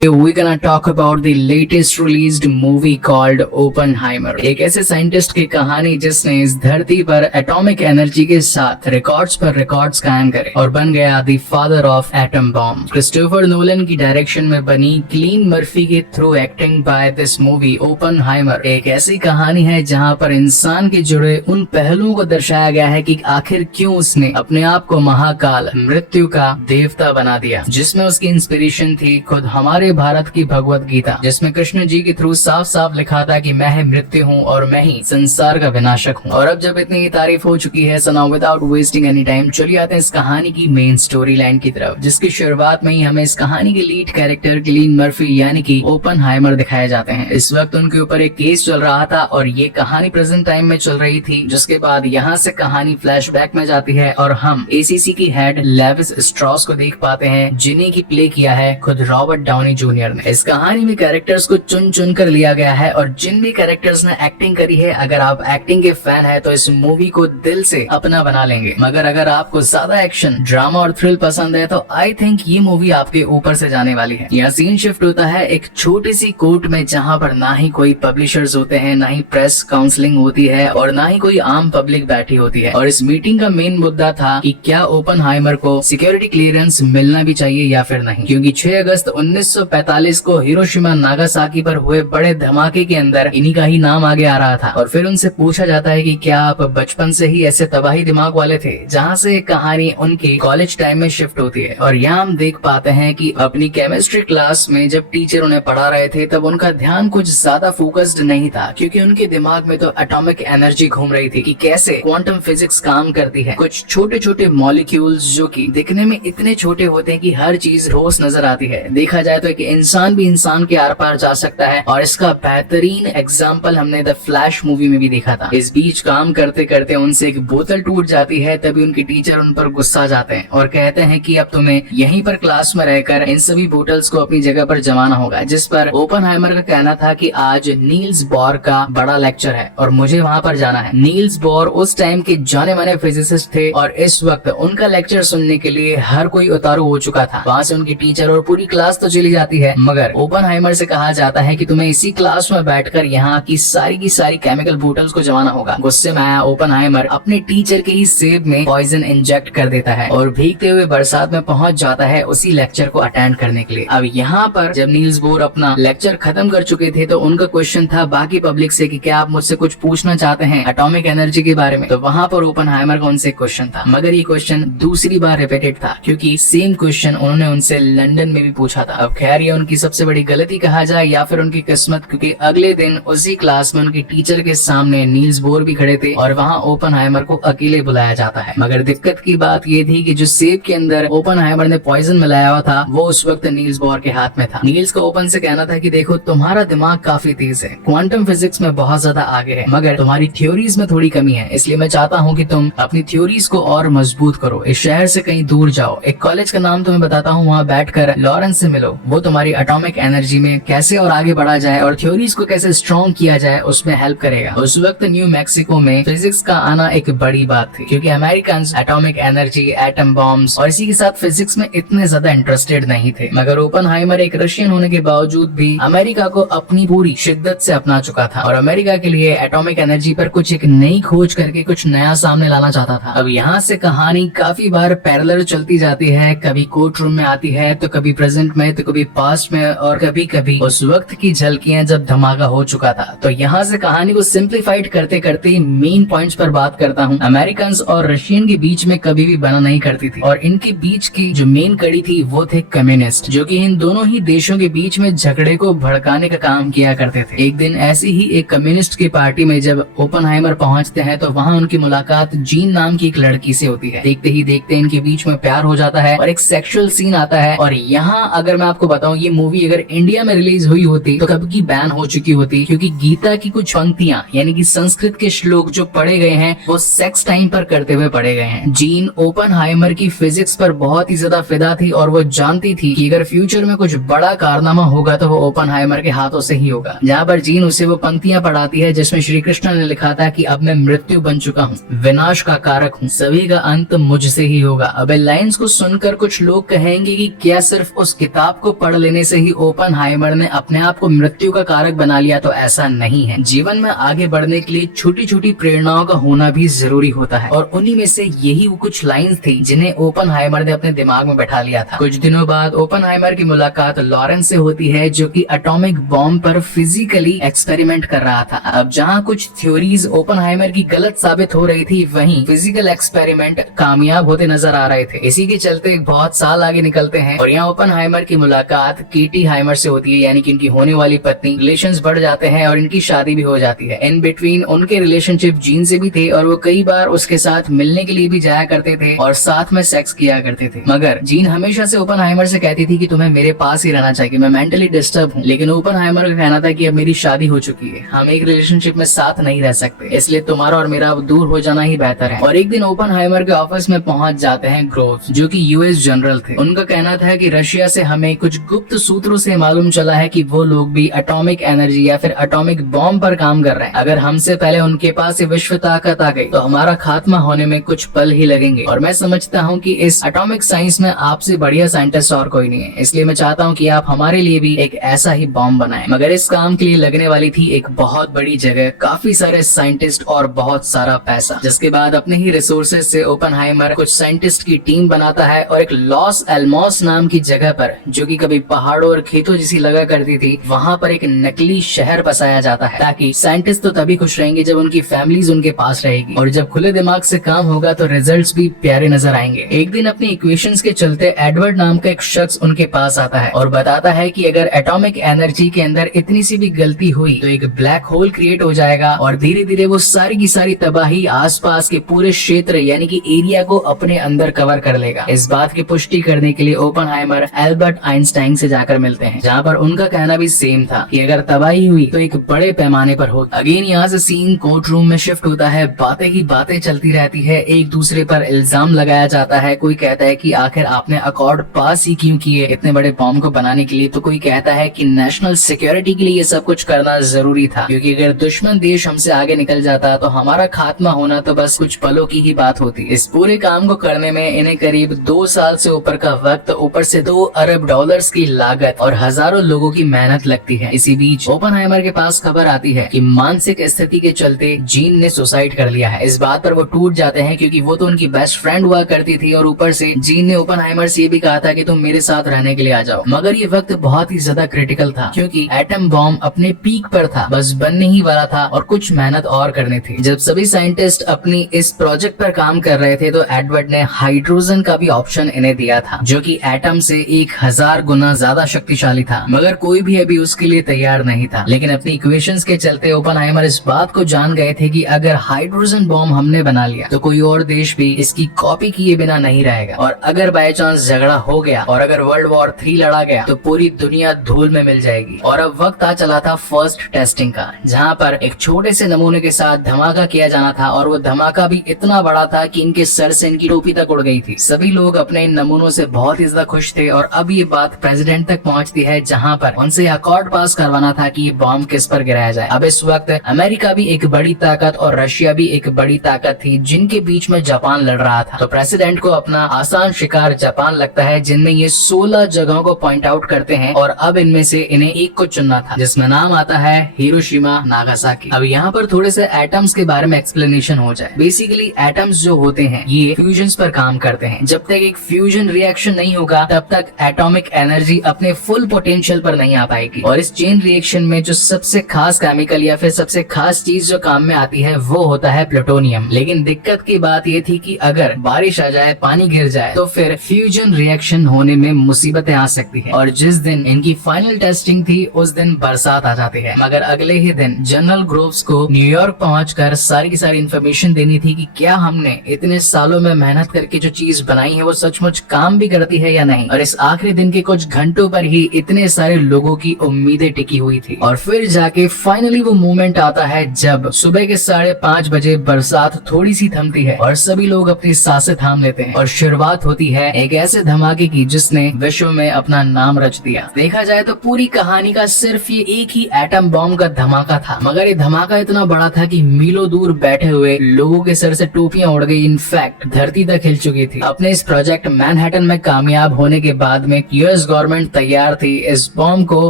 We're gonna talk about the latest released movie called Oppenheimer। एक ऐसे scientist की कहानी जिसने इस धरती पर एटॉमिक एनर्जी के साथ रिकॉर्ड्स पर रिकॉर्ड्स कायम करे और बन गया the father of atom bomb. Christopher Nolan की डायरेक्शन में बनी क्लीन मर्फी के through acting by this movie Oppenheimer एक ऐसी कहानी है जहां पर इंसान के जुड़े उन पहलुओं को दर्शाया गया है कि आखिर क्यों उसने अपने आप को महाकाल मृत्यु का देवता बना दिया, जिसमें उसकी इंस्पिरेशन थी खुद हमारे भारत की भगवत गीता, जिसमें कृष्ण जी के थ्रू साफ साफ लिखा था कि मैं ही मृत्यु हूँ और मैं ही संसार का विनाशक हूँ। और अब जब इतनी तारीफ हो चुकी है, so now without wasting any time चलिए आते हैं इस कहानी की मेन स्टोरी लाइन की तरफ, जिसकी शुरुआत में ही हमें इस कहानी के लीड कैरेक्टर किलियन मर्फी यानी कि ओपनहाइमर दिखाए जाते हैं। इस वक्त उनके ऊपर एक केस चल रहा था और ये कहानी प्रेजेंट टाइम में चल रही थी, जिसके बाद यहाँ से कहानी फ्लैशबैक में जाती है और हम एसीसी की हेड लेविस स्ट्रॉस को देख पाते हैं, जिन्हें की प्ले किया है खुद रॉबर्ट डाउनी जूनियर ने। इस कहानी में कैरेक्टर्स को चुन चुन कर लिया गया है और जिन भी कैरेक्टर्स ने एक्टिंग करी है, अगर आप एक्टिंग के फैन है तो इस मूवी को दिल से अपना बना लेंगे। मगर अगर आपको ज्यादा एक्शन ड्रामा और थ्रिल पसंद है तो आई थिंक ये मूवी आपके ऊपर से जाने वाली है। यहाँ सीन शिफ्ट होता है एक छोटी सी कोर्ट में, जहाँ पर ना ही कोई पब्लिशर्स होते हैं, ना ही प्रेस काउंसलिंग होती है और ना ही कोई आम पब्लिक बैठी होती है। और इस मीटिंग का मेन मुद्दा था कि क्या ओपनहाइमर को सिक्योरिटी क्लियरेंस मिलना भी चाहिए या फिर नहीं, क्योंकि 6 अगस्त 1945 को हिरोशिमा नागासाकी पर हुए बड़े धमाके के अंदर इन्हीं का ही नाम आगे आ रहा था। और फिर उनसे पूछा जाता है कि क्या आप बचपन से ही ऐसे तबाही दिमाग वाले थे, जहाँ से कहानी उनके कॉलेज टाइम में शिफ्ट होती है। और यहाँ हम देख पाते हैं कि अपनी केमिस्ट्री क्लास में जब टीचर उन्हें पढ़ा रहे थे तब उनका ध्यान कुछ ज्यादा फोकस्ड नहीं था, क्योंकि उनके दिमाग में तो एटॉमिक एनर्जी घूम रही थी कि कैसे क्वांटम फिजिक्स काम करती है। कुछ छोटे छोटे मॉलिक्यूल्स जो कि दिखने में इतने छोटे होते हैं कि हर चीज ठोस नजर आती है। देखा जाए तो एक इंसान भी इंसान के आर पार जा सकता है और इसका बेहतरीन एग्जाम्पल हमने द फ्लैश मूवी में भी देखा था। इस बीच काम करते करते उनसे एक बोतल टूट जाती है, तभी उनके टीचर उन पर गुस्सा जाते हैं और कहते हैं कि अब तुम्हें यहीं पर क्लास में रहकर इन सभी बोतल्स को अपनी जगह पर जमाना होगा। जिस पर ओपनहाइमर का कहना था कि आज नील्स बोर का बड़ा लेक्चर है और मुझे वहाँ पर जाना है। नील्स बोर उस टाइम के जाने माने फिजिसिस्ट थे और इस वक्त उनका लेक्चर सुनने के लिए हर कोई उतारू हो चुका था। वहाँ से उनकी टीचर और पूरी क्लास तो चली जाती है, मगर ओपनहाइमर से कहा जाता है कि तुम्हें इसी क्लास में बैठकर यहाँ की सारी केमिकल बोतल्स को जमाना होगा। गुस्से में आया ओपनहाइमर अपने टीचर के ही सेब में पॉइजन इंजेक्ट कर देता है और भीगते हुए बरसात में पहुंच जाता है उसी लेक्चर को अटेंड करने के लिए। अब यहाँ पर जब नील्स बोर अपना लेक्चर खत्म कर चुके थे तो उनका क्वेश्चन था बाकी पब्लिक से कि क्या आप मुझसे कुछ पूछना चाहते हैं एटॉमिक एनर्जी के बारे में। तो वहाँ पर ओपनहाइमर का उनसे क्वेश्चन था, मगर ये क्वेश्चन दूसरी बार रिपीटेड था, क्योंकि सेम क्वेश्चन उन्होंने उनसे लंदन में भी पूछा था। अब खैर ये उनकी सबसे बड़ी गलती कहा जाए या फिर उनकी किस्मत, क्योंकि अगले दिन उसी क्लास में उनकी टीचर के सामने नील्स बोर भी खड़े थे और वहाँ ओपनहाइमर को अकेले बुलाया जाता है। मगर दिक्कत की बात ये थी कि जो सेब के अंदर ओपनहाइमर ने पॉइजन मिलाया हुआ था वो उस वक्त नील्स बोर के हाथ में था। नील्स को ओपन से कहना था कि देखो तुम्हारा दिमाग काफी तेज है, क्वांटम फिजिक्स में बहुत ज्यादा आगे है, मगर तुम्हारी थ्योरीज में थोड़ी कमी है, इसलिए मैं चाहता हूँ कि तुम अपनी थ्योरीज को और मजबूत करो, इस शहर से कहीं दूर जाओ, एक कॉलेज का नाम तुम्हें बताता हूँ, वहाँ बैठकर लॉरेंस से मिलो, वो तुम्हारी एटॉमिक एनर्जी में कैसे और आगे बढ़ा जाए और थ्योरीज को कैसे स्ट्रॉन्ग किया जाए उसमें हेल्प करेगा। उस वक्त न्यू मैक्सिको में फिजिक्स का आना एक बड़ी बात थी, क्योंकि American atomic energy, atom bombs और इसी के साथ फिजिक्स में इतने ज्यादा इंटरेस्टेड नहीं थे। मगर ओपनहाइमर एक रशियन होने के बावजूद भी अमेरिका को अपनी पूरी शिद्दत से अपना चुका था और अमेरिका के लिए एटॉमिक एनर्जी पर कुछ एक नई खोज करके कुछ नया सामने लाना चाहता था। अब यहाँ से कहानी काफी बार पैरेलल चलती जाती है, कभी कोर्ट रूम में आती है तो कभी प्रेजेंट में तो कभी पास्ट में और कभी कभी उस वक्त की झलकियां जब धमाका हो चुका था। तो यहाँ से कहानी को सिंप्लीफाइड करते करते मेन पॉइंट्स पर बात करता हूँ। अमेरिकन और रशियन के बीच में कभी भी बना नहीं करती थी और इनके बीच की जो मेन कड़ी थी वो थे कम्युनिस्ट, जो कि इन दोनों ही देशों के बीच में झगड़े को भड़काने का काम किया करते थे। एक दिन ऐसी ही एक कम्युनिस्ट की पार्टी में जब ओपनहाइमर पहुंचते हैं तो वहाँ उनकी मुलाकात जीन नाम की एक लड़की से होती है। देखते ही देखते इनके बीच में प्यार हो जाता है और एक सेक्सुअल सीन आता है। और यहाँ अगर मैं आपको बताऊं, ये मूवी अगर इंडिया में रिलीज हुई होती तो कब की बैन हो चुकी होती, क्योंकि गीता की कुछ पंक्तियां यानी कि संस्कृत के श्लोक जो पढ़े गए हैं वो सेक्स टाइम पर करते हुए पढ़े गए हैं। जीन ओपनहाइमर की फिजिक्स पर बहुत ही ज्यादा फिदा थी और वो जानती थी कि अगर फ्यूचर में कुछ बड़ा कारनामा होगा तो वो ओपनहाइमर के हाथों से ही होगा। जहाँ पर जीन उसे वो पंक्तियां पढ़ाती है जिसमें श्री कृष्ण ने लिखा था कि अब मैं मृत्यु बन चुका हूँ, विनाश का कारक हूँ, सभी का अंत मुझसे ही होगा। अब लाइन्स को सुनकर कुछ लोग कहेंगे कि क्या सिर्फ उस किताब को पढ़ पढ़ लेने से ही ओपनहाइमर ने अपने आप को मृत्यु का कारक बना लिया, तो ऐसा नहीं है। जीवन में आगे बढ़ने के लिए छोटी छोटी प्रेरणाओं का होना भी जरूरी होता है, और उन्हीं में से यही वो कुछ लाइंस थी जिन्हें ओपनहाइमर ने अपने दिमाग में बैठा लिया था। कुछ दिनों बाद ओपनहाइमर की मुलाकात लॉरेंस से होती है, जो कि एटॉमिक बॉम्ब पर फिजिकली एक्सपेरिमेंट कर रहा था। अब जहाँ कुछ थ्योरीज ओपनहाइमर की गलत साबित हो रही थी, वहीं फिजिकल एक्सपेरिमेंट कामयाब होते नजर आ रहे थे। इसी के चलते बहुत साल आगे निकलते हैं और यहाँ ओपनहाइमर की मुलाकात केटी हाइमर से होती है, यानी कि इनकी होने वाली पत्नी। रिलेशंस बढ़ जाते हैं और इनकी शादी भी हो जाती है। इन बिटवीन उनके रिलेशनशिप जीन से भी थे और वो कई बार उसके साथ मिलने के लिए भी जाया करते थे और साथ में सेक्स किया करते थे। मगर जीन हमेशा से ओपनहाइमर से कहती थी कि तुम्हें मेरे पास ही रहना चाहिए, मैं मेंटली डिस्टर्ब हूँ। लेकिन ओपनहाइमर का कहना था कि अब मेरी शादी हो चुकी है, हम एक रिलेशनशिप में साथ नहीं रह सकते, इसलिए तुम्हारा और मेरा अब दूर हो जाना ही बेहतर है। और एक दिन ओपनहाइमर के ऑफिस में पहुंच जाते हैं ग्रोव्स, जो कि यूएस जनरल थे। उनका कहना था कि रशिया से हमें कुछ गुप्त सूत्रों से मालूम चला है कि वो लोग भी एटॉमिक एनर्जी या फिर एटॉमिक बॉम्ब पर काम कर रहे हैं। अगर हमसे पहले उनके पास ये विश्व ताकत आ गई तो हमारा खात्मा होने में कुछ पल ही लगेंगे। और मैं समझता हूँ कि इस एटॉमिक साइंस में आपसे बढ़िया साइंटिस्ट और कोई नहीं है, इसलिए मैं चाहता हूँ कि आप हमारे लिए भी एक ऐसा ही बॉम्ब बनाएं। मगर इस काम के लिए लगने वाली थी एक बहुत बड़ी जगह, काफी सारे साइंटिस्ट और बहुत सारा पैसा। जिसके बाद अपने ही रिसोर्सेज से ओपनहाइमर कुछ साइंटिस्ट की टीम बनाता है और एक लॉस एल्मोस नाम की जगह पर, जो कि कभी पहाड़ों और खेतों जैसी लगा करती थी, वहाँ पर एक नकली शहर बसाया जाता है, ताकि साइंटिस्ट तो तभी खुश रहेंगे जब उनकी फैमिलीज उनके पास रहेगी, और जब खुले दिमाग से काम होगा तो रिजल्ट्स भी प्यारे नजर आएंगे। एक दिन अपनी इक्वेशंस के चलते एडवर्ड नाम का एक शख्स उनके पास आता है और बताता है कि अगर एटॉमिक एनर्जी के अंदर इतनी सी भी गलती हुई तो एक ब्लैक होल क्रिएट हो जाएगा और धीरे धीरे वो सारी की सारी तबाही आसपास के पूरे क्षेत्र यानी कि एरिया को अपने अंदर कवर कर लेगा। इस बात की पुष्टि करने के लिए ओपनहाइमर एल्बर्ट आइंस्टाइन से जाकर मिलते हैं, जहाँ पर उनका कहना भी सेम था कि अगर तबाही हुई तो एक बड़े पैमाने पर हो। अगेन यहाँ से सीन कोर्ट रूम में शिफ्ट होता है। बातें ही बातें चलती रहती है, एक दूसरे पर इल्जाम लगाया जाता है। कोई कहता है कि आखिर आपने अकॉर्ड पास ही क्यों किए इतने बड़े बॉम्ब को बनाने के लिए, तो कोई कहता है कि नेशनल सिक्योरिटी के लिए ये सब कुछ करना जरूरी था, क्योंकि अगर दुश्मन देश हमसे आगे निकल जाता तो हमारा खात्मा होना तो बस कुछ पलों की ही बात होती। इस पूरे काम को करने में इन्हें करीब 2 साल से ऊपर का वक्त, ऊपर से $2 अरब की लागत और हजारों लोगों की मेहनत लगती है। इसी बीच ओपनहाइमर के पास खबर आती है कि मानसिक स्थिति के चलते जीन ने सुसाइड कर लिया है। इस बात पर वो टूट जाते हैं, क्योंकि वो तो उनकी बेस्ट फ्रेंड हुआ करती थी, और ऊपर से जीन ने ओपनहाइमर से भी कहा था कि तुम मेरे साथ रहने के लिए आ जाओ। मगर ये वक्त बहुत ही ज्यादा क्रिटिकल था, क्योंकि एटम बॉम्ब अपने पीक पर था, बस बनने ही वाला था और कुछ मेहनत और करनी थी। जब सभी साइंटिस्ट अपनी इस प्रोजेक्ट पर काम कर रहे थे तो एडवर्ड ने हाइड्रोजन का भी ऑप्शन इन्हें दिया था, जो कि एटम से 1000 गुना ज्यादा शक्तिशाली था। मगर कोई भी अभी उसके लिए तैयार नहीं था। लेकिन अपनी इक्वेशंस के चलते ओपनहाइमर इस बात को जान गए थे कि अगर हाइड्रोजन बॉम्ब हमने बना लिया तो कोई और देश भी इसकी कॉपी किए बिना नहीं रहेगा, और अगर बाय चांस झगड़ा हो गया और अगर वर्ल्ड वॉर 3 लड़ा गया तो पूरी दुनिया धूल में मिल जाएगी। और अब वक्त आ चला था फर्स्ट टेस्टिंग का, जहाँ पर एक छोटे से नमूने के साथ धमाका किया जाना था, और वो धमाका भी इतना बड़ा था कि इनके सर से इनकी टोपी तक उड़ गई थी। सभी लोग अपने इन नमूनों से बहुत ही ज्यादा खुश थे, और अब ये बात प्रेसिडेंट तक पहुंचती है, जहां पर उनसे अकॉर्ड पास करवाना था कि ये बॉम्ब किस पर गिराया जाए। अब इस वक्त अमेरिका भी एक बड़ी ताकत और रशिया भी एक बड़ी ताकत थी, जिनके बीच में जापान लड़ रहा था। तो प्रेसिडेंट को अपना आसान शिकार जापान लगता है, जिनमें ये 16 जगहों को पॉइंट आउट करते हैं, और अब इनमें से इन्हें एक को चुनना था, जिसमें नाम आता है हिरोशिमा नागासाकी। अब यहाँ पर थोड़े से एटम्स के बारे में एक्सप्लेनेशन हो जाए। बेसिकली एटम्स जो होते हैं ये फ्यूजन्स पर काम करते हैं। जब तक एक फ्यूजन रिएक्शन नहीं होगा तब तक एटॉमिक एनर्जी अपने फुल पोटेंशियल पर नहीं आ पाएगी। और इस चेन रिएक्शन में जो सबसे खास केमिकल या फिर सबसे खास चीज जो काम में आती है वो होता है प्लूटोनियम। लेकिन दिक्कत की बात ये थी कि अगर बारिश आ जाए, पानी गिर जाए, तो फिर फ्यूजन रिएक्शन होने में मुसीबतें आ सकती है। और जिस दिन इनकी फाइनल टेस्टिंग थी उस दिन बरसात आ जाती है। मगर अगले ही दिन जनरल ग्रोव्स को न्यूयॉर्क पहुंचकर सारी की सारी इन्फॉर्मेशन देनी थी कि क्या हमने इतने सालों में मेहनत करके जो चीज बनाई है वो सचमुच काम भी करती है या नहीं। और इस आखिरी दिन के कुछ घंटों पर ही इतने सारे लोगों की उम्मीदें टिकी हुई थी। और फिर जाके फाइनली वो मोमेंट आता है जब सुबह के 5:30 बजे बरसात थोड़ी सी थमती है और सभी लोग अपनी सांसें थाम लेते हैं, और शुरुआत होती है एक ऐसे धमाके की जिसने विश्व में अपना नाम रच दिया। देखा जाए तो पूरी कहानी का सिर्फ ये एक ही एटम बॉम्ब का धमाका था, मगर ये धमाका इतना बड़ा था कि मीलों दूर बैठे हुए लोगों के सर से टोपियां उड़ गई। इनफैक्ट धरती तक हिल चुकी थी। अपने इस प्रोजेक्ट मैनहट्टन में कामयाब होने के बाद में यूएस गवर्नमेंट तैयार थी इस बॉम्ब को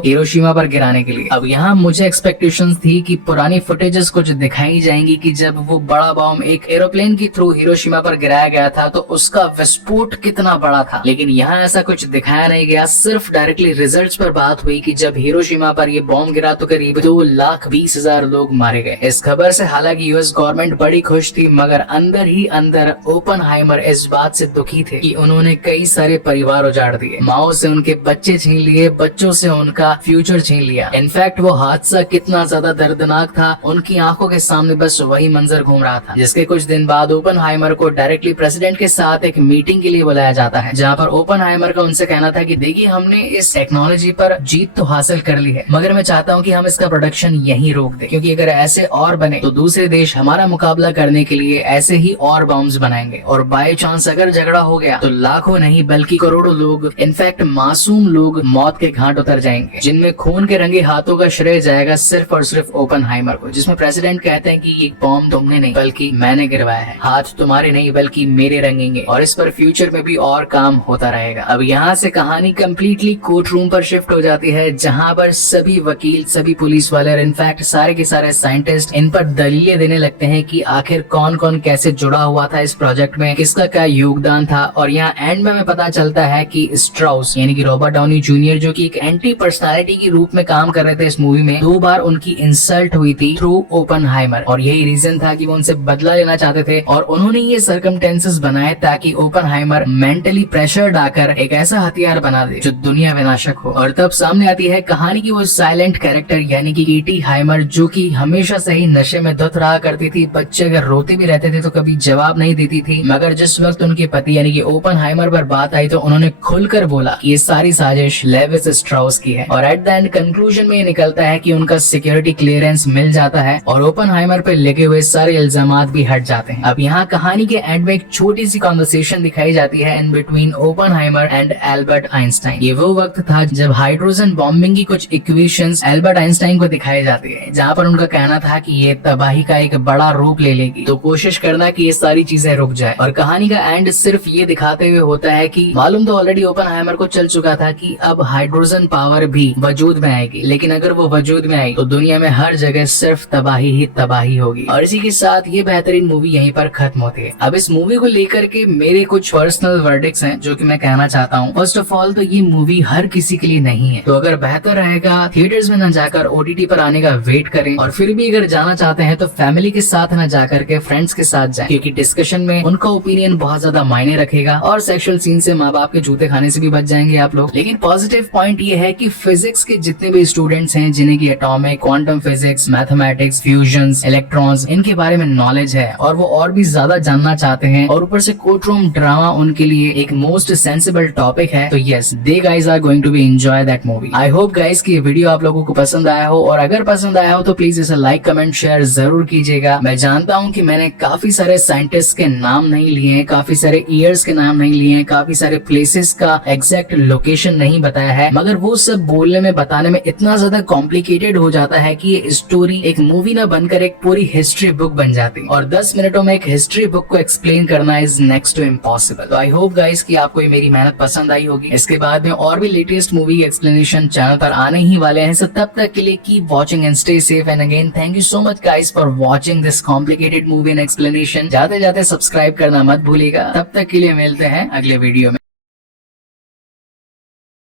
हिरोशिमा पर गिराने के लिए। अब यहाँ मुझे एक्सपेक्टेशंस थी कि पुरानी फुटेजेस कुछ दिखाई जाएंगी कि जब वो बड़ा बॉम्ब एक एरोप्लेन के थ्रू हिरोशिमा पर गिराया गया था तो उसका विस्फोट कितना बड़ा था, लेकिन यहाँ ऐसा कुछ दिखाया नहीं गया। सिर्फ डायरेक्टली रिजल्ट्स पर बात हुई कि जब हिरोशिमा पर ये बॉम्ब गिरा तो करीब 2,20,000 लोग मारे गए। इस खबर से हालांकि यूएस गवर्नमेंट बड़ी खुश थी, मगर अंदर ही अंदर ओपनहाइमर इस बात से दुखी थे कि उन्होंने कई सारे परिवार उजाड़ दिए, माओ से उनके बच्चे छीन लिए, बच्चों से उनका फ्यूचर छीन लिया। इनफैक्ट वो हादसा कितना ज्यादा दर्दनाक था, उनकी आंखों के सामने बस वही मंजर घूम रहा था। जिसके कुछ दिन बाद ओपनहाइमर को डायरेक्टली प्रेसिडेंट के साथ एक मीटिंग के लिए बुलाया जाता है, जहाँ पर ओपनहाइमर का उनसे कहना था कि देखिए हमने इस टेक्नोलॉजी पर जीत तो हासिल कर ली है, मगर मैं चाहता हूँ कि हम इसका प्रोडक्शन यहीं रोक दें, क्योंकि अगर ऐसे और बने तो दूसरे देश हमारा मुकाबला करने के लिए ऐसे ही और बॉम्ब्स बनाएंगे, और बाय चांस अगर झगड़ा हो गया तो लाखों नहीं बल्कि करोड़ों लोग, इनफैक्ट मासूम लोग मौत के घाट उतर जाएंगे, जिनमें खून के रंगे हाथों का श्रेय जाएगा सिर्फ और सिर्फ ओपनहाइमर को। जिसमें प्रेसिडेंट कहते हैं कि ये बॉम्ब तुमने नहीं बल्कि मैंने गिरवाया है, हाथ तुम्हारे नहीं बल्कि मेरे रंगेंगे, और इस पर फ्यूचर में भी और काम होता रहेगा। अब यहाँ से कहानी कम्प्लीटली कोर्ट रूम पर शिफ्ट हो जाती है, जहाँ पर सभी वकील, सभी पुलिस वाले और इनफैक्ट सारे के सारे साइंटिस्ट इन पर दलीलें देने लगते हैं कि आखिर कौन कौन कैसे जुड़ा हुआ था इस प्रोजेक्ट में, किसका क्या योगदान था। और यहाँ एंड में हमें पता चलता है कि स्ट्राउस यानी कि रॉबर्ट डाउनी जूनियर, जो कि एक एंटी पर्सनालिटी के रूप में काम कर रहे थे इस मूवी में, 2 बार उनकी इंसल्ट हुई थी थ्रू ओपनहाइमर, और यही रीजन था कि वो उनसे बदला लेना चाहते थे, और उन्होंने ये सर्कमस्टेंसेस बनाए ताकि ओपनहाइमर मेंटली प्रेशर डालकर एक ऐसा हथियार बना दे जो दुनिया विनाशक हो। और तब सामने आती है कहानी की वो साइलेंट कैरेक्टर यानी कि केटी हाइमर, जो कि हमेशा से ही नशे में धुत रहा करती थी। बच्चे अगर रोते भी रहते थे तो कभी जवाब नहीं देती थी, मगर जिस वक्त उनके पति यानी कि ओपनहाइमर पर बात आई तो उन्होंने खुलकर बोला कि ये सारी साजिश लेविस स्ट्राउस की है। और एट द एंड कंक्लूजन में ये निकलता है कि उनका सिक्योरिटी क्लियरेंस मिल जाता है और ओपनहाइमर पे लगे हुए सारे इल्जामात भी हट जाते हैं। अब यहाँ कहानी के एंड में एक छोटी सी कॉन्वर्सेशन दिखाई जाती है in between Oppenheimer and Albert Einstein. ये वो वक्त था जब हाइड्रोजन बॉम्बिंग की कुछ इक्वेशंस एल्बर्ट आइंस्टाइन को दिखाई जाती है, जहाँ पर उनका कहना था कि ये तबाही का एक बड़ा रूप ले लेगी, तो कोशिश करना कि ये सारी चीजें रुक जाए। और कहानी का एंड सिर्फ ये दिखाते हुए होता है कि मालूम तो ऑलरेडी ओपनहाइमर को चल चुका था कि अब हाइड्रोजन पावर भी वजूद में आएगी, लेकिन अगर वो वजूद में आई तो दुनिया में हर जगह सिर्फ तबाही ही तबाही होगी। और इसी के साथ ये बेहतरीन मूवी यहीं पर खत्म होती है। अब इस मूवी को लेकर के मेरे कुछ पर्सनल वर्डिक्ट्स हैं जो कि मैं कहना चाहता हूँ। फर्स्ट ऑफ ऑल तो ये मूवी हर किसी के लिए नहीं है, तो अगर बेहतर रहेगा थिएटर्स में न जाकर ओटीटी पर आने का वेट करें, और फिर भी अगर जाना चाहते हैं तो फैमिली के साथ न जाकर के फ्रेंड्स के साथ जाएं, क्योंकि डिस्कशन में उनका ओपिनियन बहुत ज्यादा मायने रखेगा, और सेक्सुअल सीन से माँ बाप के जूते खाने से भी बच जाएंगे आप लोग। लेकिन पॉजिटिव पॉइंट ये है कि फिजिक्स के जितने भी स्टूडेंट्स हैं जिन्हें की atomic, quantum physics, mathematics, fusions, electrons, इनके बारे में नॉलेज है और वो और भी ज्यादा जानना चाहते हैं, और ऊपर से कोर्ट रूम ड्रामा उनके लिए एक मोस्ट सेंसिबल टॉपिक है, तो yes they guys are going to be enjoy that movie. I hope guys की ये वीडियो आप लोगों को पसंद आया हो, और अगर पसंद आया हो तो प्लीज इसे लाइक, कमेंट, शेयर जरूर कीजिएगा। मैं जानता हूँ कि मैंने काफी सारे साइंटिस्ट के नाम नहीं लिए हैं, काफी सारे ईयर्स के नाम नहीं लिए हैं, काफी सारे प्लेसेस का एग्जैक्ट लोकेशन नहीं बताया है, मगर वो सब बोलने में, बताने में इतना ज्यादा कॉम्प्लिकेटेड हो जाता है कि ये स्टोरी एक मूवी ना बनकर एक पूरी हिस्ट्री बुक बन जाती, और 10 मिनटों में एक हिस्ट्री बुक को एक्सप्लेन करना इज नेक्स्ट टू इम्पॉसिबल। तो आई होप गाइस कि आपको ये मेरी मेहनत पसंद आई होगी। इसके बाद में और भी लेटेस्ट मूवी एक्सप्लेनेशन चैनल पर आने ही वाले हैं, सो तब तक के लिए keep watching and stay safe. And again thank you so much guys for watching this complicated movie and explanation. जाते जाते सब्सक्राइब करना मत भूलिएगा। तब तक के लिए मिलते हैं अगले वीडियो में।